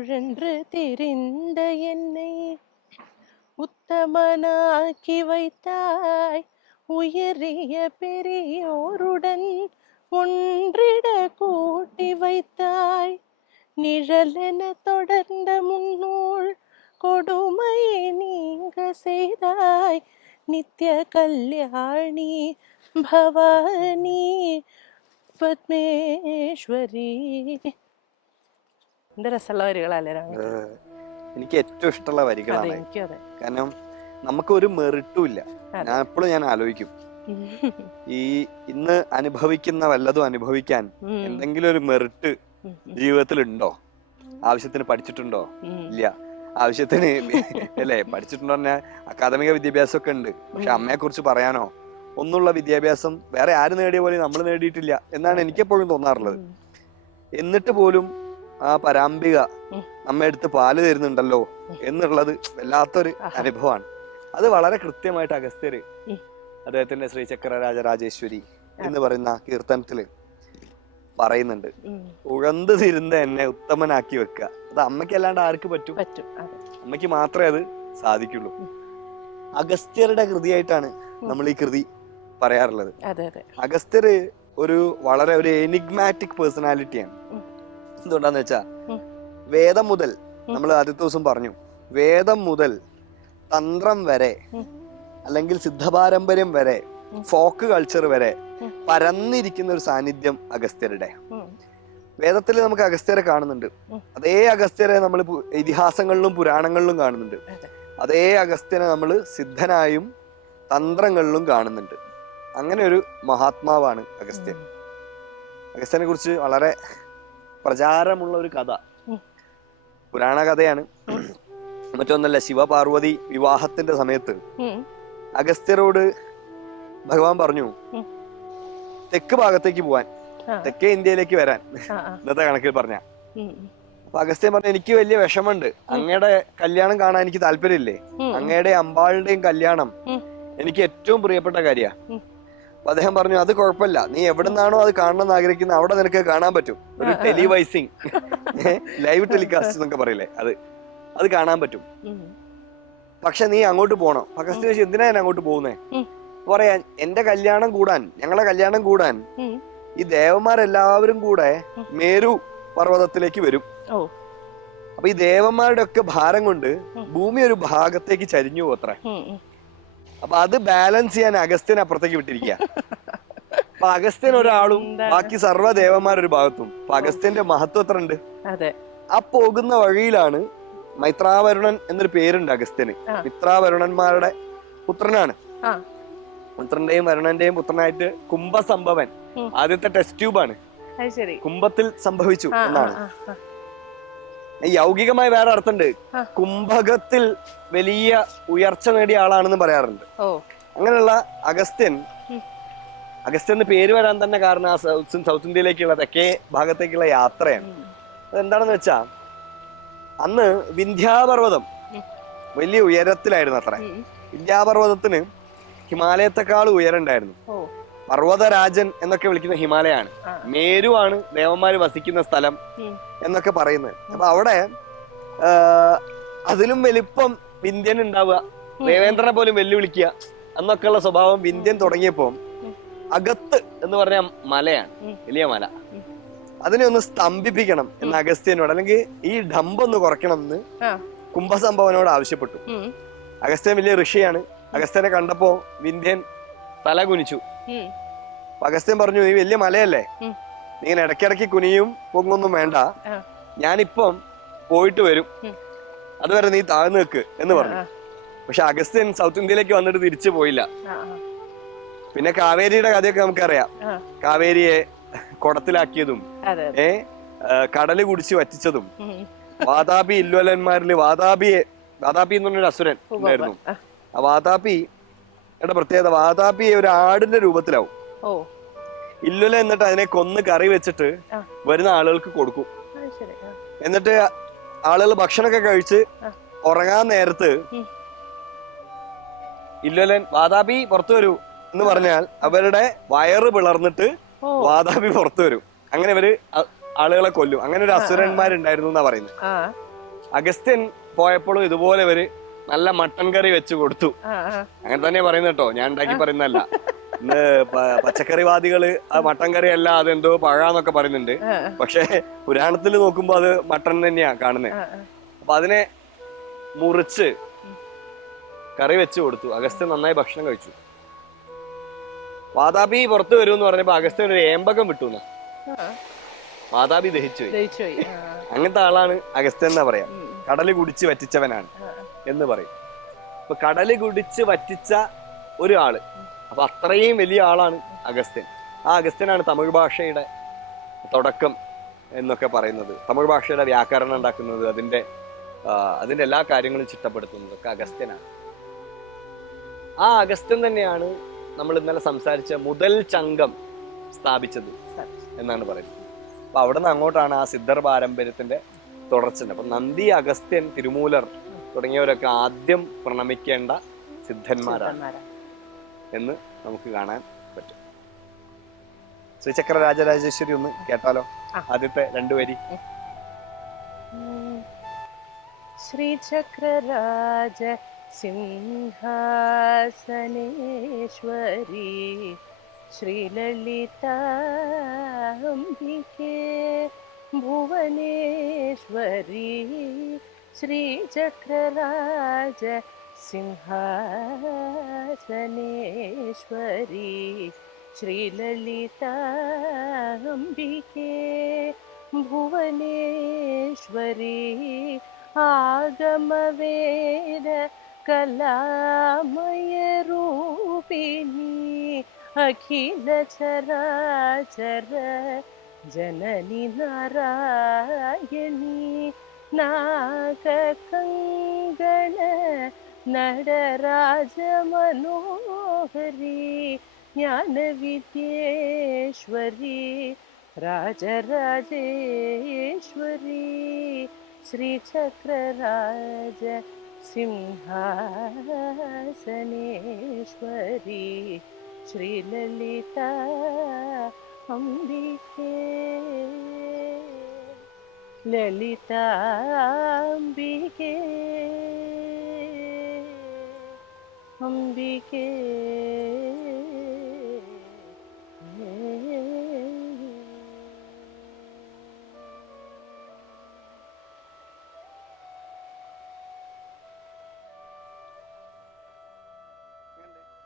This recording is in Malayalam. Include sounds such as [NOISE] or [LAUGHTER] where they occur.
சுழன்று தெரிந்த என்னை. உத்தமனாக்கி வைத்தாய். உயரிய பெரியோருடன் ஒன்றிட கூட்டி வைத்தாய். நிழலென தொடர்ந்த முன்னூல் கொடுமையை நீங்க செய்தாய். நித்ய கல்யாணி பவானி பத்மேஸ்வரி. എന്ത് രസമുള്ള വരികളല്ലേ എനിക്ക് ഏറ്റവും ഇഷ്ടമുള്ള വരികളാണ്. കാരണം നമുക്ക് ഒരു മെറിട്ടും ഇല്ല. ഞാൻ എപ്പോഴും ഞാൻ ആലോചിക്കും. ഈ ഇന്ന് അനുഭവിക്കുന്ന വല്ലതും അനുഭവിക്കാൻ എന്തെങ്കിലും ഒരു മെറിട്ട് ജീവിതത്തിലുണ്ടോ ഉം, ജീവിതത്തിൽ ഉണ്ടോ ആവശ്യത്തിന് പഠിച്ചിട്ടുണ്ടോ? ഇല്ല. ആവശ്യത്തിന് [LAUGHS] അല്ലേ? പഠിച്ചിട്ടുണ്ടോ പറഞ്ഞാൽ അക്കാദമിക വിദ്യാഭ്യാസം ഒക്കെ ഉണ്ട്. പക്ഷെ അമ്മയെ കുറിച്ച് പറയാനോ? ഒന്നുള്ള വിദ്യാഭ്യാസം വേറെ ആര് നേടിയ പോലെ നമ്മൾ നേടിയിട്ടില്ല എന്നാണ് എനിക്കെപ്പോഴും തോന്നാറുള്ളത്. എന്നിട്ട് പോലും ആ പരാമ്പിക നമ്മെ എടുത്ത് പാൽ തരുന്നുണ്ടല്ലോ എന്നുള്ളത് വല്ലാത്തൊരു അനുഭവമാണ്. അത് വളരെ കൃത്യമായിട്ട് അഗസ്ത്യര് അദ്ദേഹത്തിന്റെ ശ്രീചക്ര രാജരാജേശ്വരി എന്ന് പറയുന്ന കീർത്തനത്തിൽ പറയുന്നുണ്ട്. ഉഴന്ത് തിരുന്ന എന്നെ ഉത്തമനാക്കി വെക്കുക. അത് അമ്മയ്ക്ക് അല്ലാണ്ട് ആർക്ക് പറ്റും? അമ്മയ്ക്ക് മാത്രമേ അത് സാധിക്കുള്ളൂ. അഗസ്ത്യരുടെ കൃതിയായിട്ടാണ് നമ്മൾ ഈ കൃതി പറയാറുള്ളത്. അഗസ്ത്യര് ഒരു വളരെ ഒരു എനിഗ്മാറ്റിക് പേഴ്സണാലിറ്റിയാണ്. എന്തുകൊണ്ടാന്ന് വെച്ചാ വേദം മുതൽ നമ്മൾ ആദ്യത്തെ ദിവസം പറഞ്ഞു വേദം മുതൽ തന്ത്രം വരെ. അല്ലെങ്കിൽ സിദ്ധപാരമ്പര്യം വരെ. ഫോക്ക് കൾച്ചർ വരെ പരന്നിരിക്കുന്ന ഒരു സാന്നിധ്യം അഗസ്ത്യരുടെ. വേദത്തിൽ നമുക്ക് അഗസ്ത്യരെ കാണുന്നുണ്ട്. അതേ അഗസ്ത്യരെ നമ്മൾ ഇതിഹാസങ്ങളിലും പുരാണങ്ങളിലും കാണുന്നുണ്ട്. അതേ. അഗസ്ത്യനെ നമ്മൾ സിദ്ധനായും തന്ത്രങ്ങളിലും കാണുന്നുണ്ട്. അങ്ങനെ ഒരു മഹാത്മാവാണ് അഗസ്ത്യൻ. അഗസ്ത്യനെ കുറിച്ച് വളരെ പ്രചാരമുള്ള ഒരു കഥ. പുരാണ കഥയാണ് മറ്റൊന്നല്ല ശിവപാർവതി വിവാഹത്തിന്റെ സമയത്ത് അഗസ്ത്യരോട് ഭഗവാൻ പറഞ്ഞു തെക്ക് ഭാഗത്തേക്ക് പോവാൻ തെക്കേ ഇന്ത്യയിലേക്ക് വരാൻ. ഇന്നത്തെ കണക്കിൽ പറഞ്ഞ. അപ്പൊ അഗസ്ത്യൻ പറഞ്ഞു എനിക്ക് വലിയ വിഷമുണ്ട് അങ്ങയുടെ കല്യാണം കാണാൻ എനിക്ക് താല്പര്യമില്ലേ. അങ്ങയുടെ അമ്പാളുടെയും കല്യാണം എനിക്ക് ഏറ്റവും പ്രിയപ്പെട്ട കാര്യ. ഉം. അപ്പൊ അദ്ദേഹം പറഞ്ഞു അത് കുഴപ്പമില്ല. നീ എവിടുന്നാണോ അത് കാണണമെന്ന് ആഗ്രഹിക്കുന്നത് അവിടെ നിനക്ക് കാണാൻ പറ്റും. ഒരു. ടെലിവൈസിങ് ലൈവ് ടെലികാസ്റ്റ് എന്നൊക്കെ പറയില്ലേ? അത് അത് കാണാൻ പറ്റും. പക്ഷെ നീ അങ്ങോട്ട് പോകണം പകസ്തി ചോദിച്ചു എന്തിനാ ഞാൻ അങ്ങോട്ട് പോകുന്നേ? പറയാൻ പറയാ എന്റെ കല്യാണം കൂടാൻ ഞങ്ങളെ കല്യാണം കൂടാൻ. ഈ ദേവന്മാരെല്ലാവരും കൂടെ മേരു പർവതത്തിലേക്ക് വരും. അപ്പൊ ഈ ദേവന്മാരുടെ ഒക്കെ ഭാരം കൊണ്ട് ഭൂമി ഒരു ഭാഗത്തേക്ക് ചരിഞ്ഞു പോത്രേ. അപ്പൊ അത് ബാലൻസ് ചെയ്യാൻ അഗസ്ത്യൻ അപ്പുറത്തേക്ക് വിട്ടിരിക്കുക അപ്പൊ അഗസ്ത്യൻ ഒരാളും ബാക്കി സർവ ദേവന്മാരൊരു ഭാഗത്തും. അപ്പൊ അഗസ്ത്യന്റെ മഹത്വം എത്ര ഉണ്ട് ആ പോകുന്ന വഴിയിലാണ് മൈത്രാവരുണൻ എന്നൊരു പേരുണ്ട് അഗസ്ത്യന്. മിത്രാവരുണന്മാരുടെ പുത്രനാണ്. പുത്രന്റെയും വരുണന്റെയും പുത്രനായിട്ട് കുംഭസംഭവൻ ആദ്യത്തെ ടെസ്റ്റ് ട്യൂബാണ്. കുംഭത്തിൽ സംഭവിച്ചു എന്നാണ്. യൗകികമായി വേറെ അർത്ഥമുണ്ട്. കുംഭകത്തിൽ വലിയ ഉയർച്ച നേടിയ ആളാണെന്ന് പറയാറുണ്ട് അങ്ങനെയുള്ള അഗസ്ത്യൻ. അഗസ്ത്യൻ പേര് വരാൻ തന്നെ കാരണം ആ സൗത്ത് സൗത്ത് ഇന്ത്യയിലേക്കുള്ള തെക്കേ ഭാഗത്തേക്കുള്ള യാത്രയാണ്. അതെന്താണെന്ന് വെച്ചാ അന്ന് വിന്ധ്യാപർവതം. വലിയ ഉയരത്തിലായിരുന്നു അത്ര. വിന്ധ്യാപർവതത്തിന് ഹിമാലയത്തെക്കാൾ ഉയരണ്ടായിരുന്നു പർവതരാജൻ എന്നൊക്കെ വിളിക്കുന്ന ഹിമാലയാണ്. മേരുവാണ് ദേവന്മാര് വസിക്കുന്ന സ്ഥലം എന്നൊക്കെ പറയുന്നത്. അപ്പൊ അവിടെ അതിലും വലിപ്പം വിന്ധ്യൻ ഉണ്ടാവുക. ദേവേന്ദ്രനെ പോലും വെല്ലുവിളിക്കുക എന്നൊക്കെയുള്ള സ്വഭാവം വിന്ധ്യൻ തുടങ്ങിയപ്പോ. അകത്ത് എന്ന് പറഞ്ഞ മലയാണ്. വലിയ മല. അതിനെ ഒന്ന് സ്തംഭിപ്പിക്കണം എന്ന് അഗസ്ത്യനോട്. അല്ലെങ്കിൽ ഈ ഡംബ് ഒന്ന് കുറയ്ക്കണം എന്ന് കുംഭസംഭവനോട് ആവശ്യപ്പെട്ടു. അഗസ്ത്യൻ വലിയ ഋഷിയാണ്. അഗസ്ത്യനെ കണ്ടപ്പോ വിന്ധ്യൻ തല കുനിച്ചു അഗസ്ത്യൻ പറഞ്ഞു നീ വലിയ മലയല്ലേ. നീ ഇങ്ങനെ ഇടയ്ക്കിടയ്ക്ക് കുനിയും പൊങ്ങൊന്നും വേണ്ട. ഞാനിപ്പം പോയിട്ട് വരും. അതുവരെ നീ താഴ്ന്നു നിൽക്ക് എന്ന് പറഞ്ഞു. പക്ഷെ അഗസ്ത്യൻ സൗത്ത് ഇന്ത്യയിലേക്ക് വന്നിട്ട് തിരിച്ചു പോയില്ല. പിന്നെ കാവേരിയുടെ കഥയൊക്കെ നമുക്കറിയാം. കാവേരിയെ കുടത്തിലാക്കിയതും ഏ കടൽ കുടിച്ച് വറ്റിച്ചതും. വാതാപി ഇല്വലന്മാരിൽ വാതാപിയെ വാതാപി എന്ന് പറഞ്ഞൊരു അസുരൻ. ഉണ്ടായിരുന്നു. ആ, വാതാപിയുടെ വാതാപി യുടെ പ്രത്യേകത വാതാപിയെ ഒരു ആടിന്റെ രൂപത്തിലാവും. ഇല്ലുല എന്നിട്ട് അതിനെ കൊന്ന് കറി വെച്ചിട്ട് വരുന്ന ആളുകൾക്ക് കൊടുക്കും. എന്നിട്ട് ആളുകൾ ഭക്ഷണമൊക്കെ കഴിച്ച്. ഉറങ്ങാൻ നേരത്ത്. ഇല്ലുലൻ വാതാപി പുറത്തു വരൂ എന്ന് പറഞ്ഞാൽ അവരുടെ വയറ് പിളർന്നിട്ട് വാതാപി പുറത്തു വരും. അങ്ങനെ ഇവർ ആളുകളെ കൊല്ലും. അങ്ങനെ ഒരു. അസുരന്മാരുണ്ടായിരുന്നു എന്നാ പറയുന്നത്. അഗസ്ത്യൻ പോയപ്പോഴും ഇതുപോലെ ഇവർ നല്ല മട്ടൻ കറി വെച്ച് കൊടുത്തു. അങ്ങനെ തന്നെ പറയുന്നത് കേട്ടോ. ഞാൻ ഉണ്ടാക്കി പറയുന്നതല്ല. [LAUGHS] ഇന്ന് പച്ചക്കറിവാദികൾ ആ മട്ടൻ കറി അല്ല അതെന്തോ പഴാന്നൊക്കെ പറയുന്നുണ്ട്. പക്ഷെ പുരാണത്തിൽ നോക്കുമ്പോ അത് മട്ടൻ തന്നെയാ കാണുന്നത്. അപ്പൊ അതിനെ മുറിച്ച് കറി വെച്ച് കൊടുത്തു. അഗസ്ത്യൻ നന്നായി ഭക്ഷണം കഴിച്ചു. മാതാപി പുറത്തു വരും എന്ന് പറഞ്ഞപ്പോ അഗസ്ത്യൻ ഒരു ഏമ്പകം വിട്ടു മാതാപി ദഹിച്ചു അങ്ങനത്തെ ആളാണ് അഗസ്ത്യൻ എന്നാ പറയാ. കടൽ കുടിച്ച് വറ്റിച്ചവനാണ് എന്ന് പറയും. അപ്പൊ കടൽ കുടിച്ച് വറ്റിച്ച ഒരു ആൾ. അപ്പൊ അത്രയും വലിയ ആളാണ് അഗസ്ത്യൻ. ആ അഗസ്ത്യനാണ് തമിഴ് ഭാഷയുടെ തുടക്കം എന്നൊക്കെ പറയുന്നത്. തമിഴ് ഭാഷയുടെ വ്യാകരണം ഉണ്ടാക്കുന്നത് അതിന്റെ അതിന്റെ എല്ലാ കാര്യങ്ങളും ചിട്ടപ്പെടുത്തുന്നത് ഒക്കെ അഗസ്ത്യനാണ്. ആ അഗസ്ത്യൻ തന്നെയാണ് നമ്മൾ ഇന്നലെ സംസാരിച്ച മുതൽ ചങ്കം സ്ഥാപിച്ചത് എന്നാണ് പറയുന്നത്. അപ്പൊ അവിടെ നിന്ന് അങ്ങോട്ടാണ് ആ സിദ്ധർ പാരമ്പര്യത്തിന്റെ തുടർച്ച അപ്പൊ നന്ദി അഗസ്ത്യൻ തിരുമൂലർ തുടങ്ങിയവരൊക്കെ ആദ്യം പ്രണമിക്കേണ്ട സിദ്ധന്മാരാണ്. സിദ്ധന്മാരാ. എന്ന് നമുക്ക് കാണാൻ പറ്റും ശ്രീചക്ര രാജരാജേശ്വരി ഒന്ന് കേട്ടാലോ. ആദ്യത്തെ രണ്ടു വരി. ശ്രീചക്രരാജ സിംഹാസനേശ്വരി ശ്രീലളിതാംബികേ ഭുവനേശ്വരി ശ്രീചക്രരാജ സിംഹാസനേശ്വരി ശ്രീലളിതാംബികേ ഭുവനേശ്വരി ആഗമവേദ കലാമയരൂപിണി അഖില ചരാചര ജനനി നാരായണി നാഗകങ്കണ നടരാജ മനോഹരി ജ്ഞാനവിദ്യേശ്വരി രാജരാജേശ്വരി ശ്രീചക്രരാജ സിംഹാസനേശ്വരി ശ്രീലളിത हम भी के